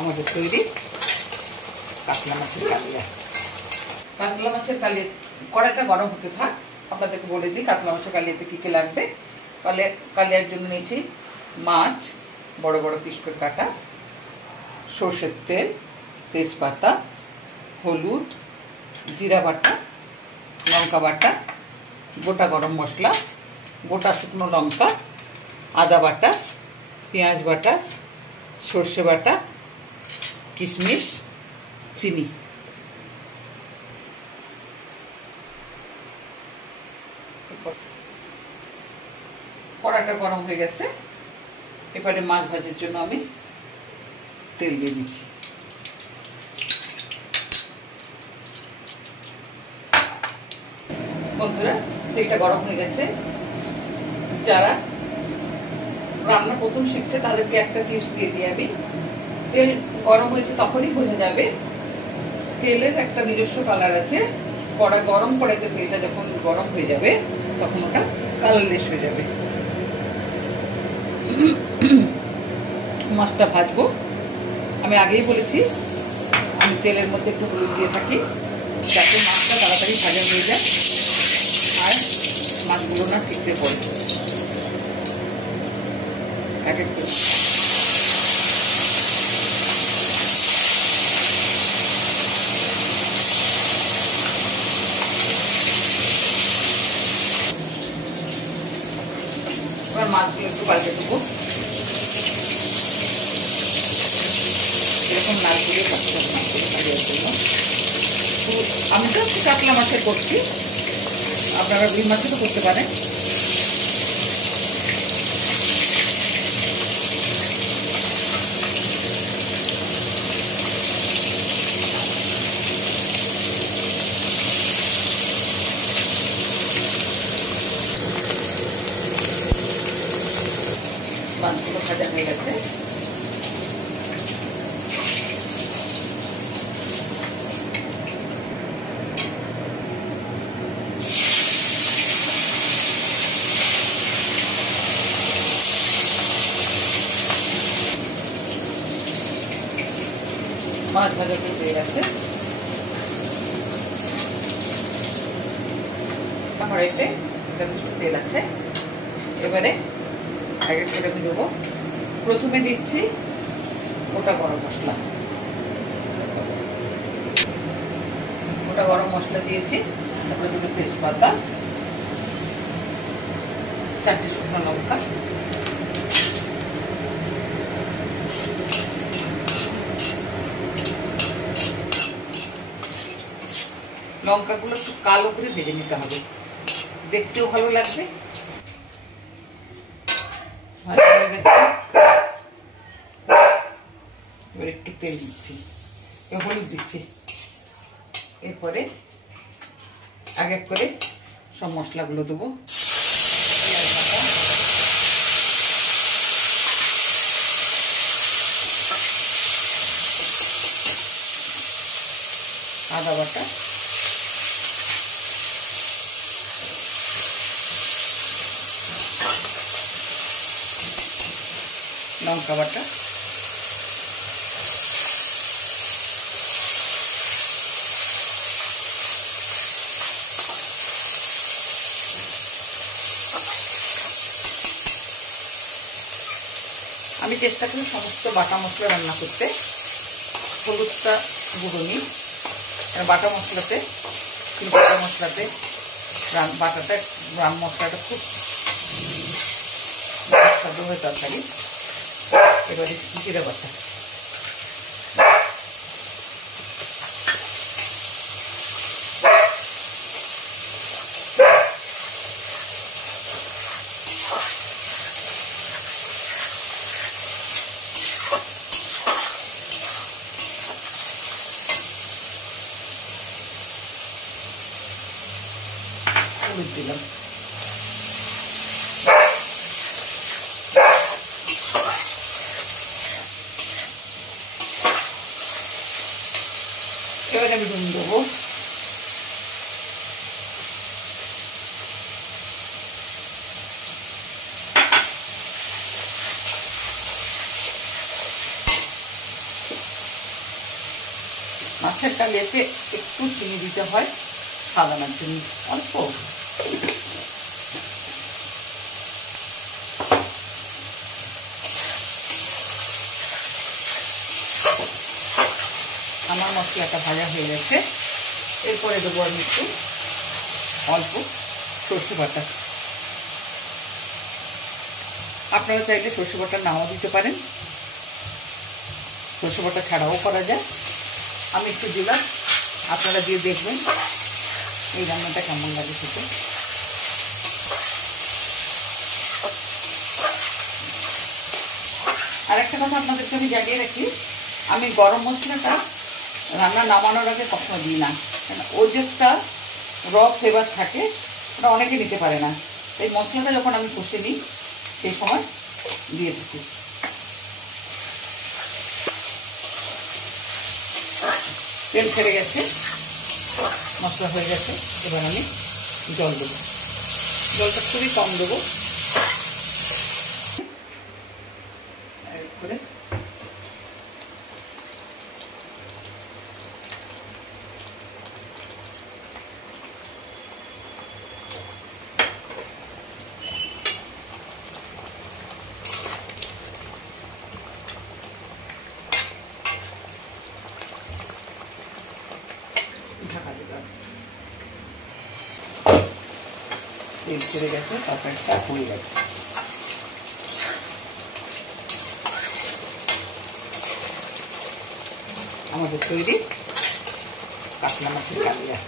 আমাদের তৈরি কাতলা মাছের কালিয়া। কাতলা মাছের কালিয়া কড়াইটা গরম হতে থাক, আপনাদেরকে বলে দিই কাতলা মাছের কালিয়াতে কী কী লাগবে। কালিয়ার জন্য নিয়েছি মাছ বড় বড় পিস করে কাটা, সর্ষের তেল, তেজপাতা, হলুদ, জিরা বাটা, লঙ্কা বাটা, গোটা গরম মশলা, গোটা শুকনো লঙ্কা, আদা বাটা, পেঁয়াজ বাটা, সর্ষে বাটা, কিশমিশ, চিনি। কড়াটা গরম হয়ে গেছে, এবারে মাছ ভাজার জন্য আমি তেল দিয়ে দিচ্ছি। বন্ধুরা, তেলটা গরম হয়ে গেছে। যারা রান্না প্রথম শিখছে তাদেরকে একটা টিপস দিয়ে দিই আমি। তেল গরম হয়েছে তখনই বোঝা যাবে। তেলের একটা নিজস্ব কালার আছে। গরম কড়াইতে তেলটা যখন গরম হয়ে যাবে তখন ওটা কালারলেস হয়ে যাবে। মাছটা ভাজবো। আমি আগেই বলেছি আমি তেলের মধ্যে একটু হলুদ দিয়ে থাকি যাতে মাছটা তাড়াতাড়ি ভাজা হয়ে যায় আর মাছগুলো না ঠিকতে পড়ে। এক এক করে এবার মাছগুলো একটু পাল্টে দেবো। এরকম লাল করে কাঁচা মাছগুলো ভাজার জন্য। তো আমি তো কাতলা মাছের করছি, আপনারা রুই মাছেরও করতে পারেন। মাছগুলো ভাজা হয়ে গেছে। মাছ ভাজা হয়ে গেছে। কড়াইতে যথেষ্ট তেল আছে। এবারে আগে করে আমি দেবো। প্রথমে দিচ্ছি গোটা গরম মশলা। গোটা গরম মশলা দিয়েছি, তারপরে দুটো তেজপাতা, 4টে শুকনো লঙ্কা, লঙ্কাগুলো একটু কালো করে ভেজে নিতে হবে, দেখতেও ভালো লাগবে। এবার একটু তেল দিচ্ছি, হলুদ দিচ্ছি। এরপরে এক এক করে সব মশলাগুলো দেবো। আদা বাটা, লঙ্কা বাটা, আমি চেষ্টা করি সমস্ত বাটা মশলা রান্না করতে। হলুদটা গুঁড়ো নিই, বাটা মশলাতে বাটা মশলাতে বাটাটা গ্রাম মশলাটা খুব সুস্বাদু হয় তরকারি। এবারে জিরে বাটা, হলুদ দিলাম, এবারে আমি নুন দেবো। মাছের কালিয়াতে একটু চিনি দিতে হয় স্বাদ আনার জন্য, অল্প। আমার মশলাটা ভাজা হয়ে গেছে। এরপরে দেবো আমি একটু অল্প সর্ষে বাটা। আপনারা চাইলে সর্ষে বাটা নাও দিতে পারেন, সর্ষে বাটা ছাড়াও করা যায়। আমি একটু দিলাম, আপনারা দিয়ে দেখবেন এই রান্নাটা কেমন লাগে খেতে। আর একটা কথা আপনাদেরকে আমি জানিয়ে রাখি, আমি গরম মশলাটা রান্না নামানোর আগে কখনো দিই না, কারণ ওর যে একটা র ফ্লেভার থাকে ওটা অনেকে নিতে পারে না। এই মশলাটা যখন আমি কষে নিই সেই সময় দিয়ে থাকি। তেল ছেড়ে গেছে, মশলা হয়ে গেছে। এবার আমি জল দেবো, জলটা খুবই কম দেবো। করে ঢাকা দিলাম। তেল ছেড়ে গেছে, তরকারিটা হয়ে গেছে। আমাদের তৈরি কাতলা মাছের কালিয়া।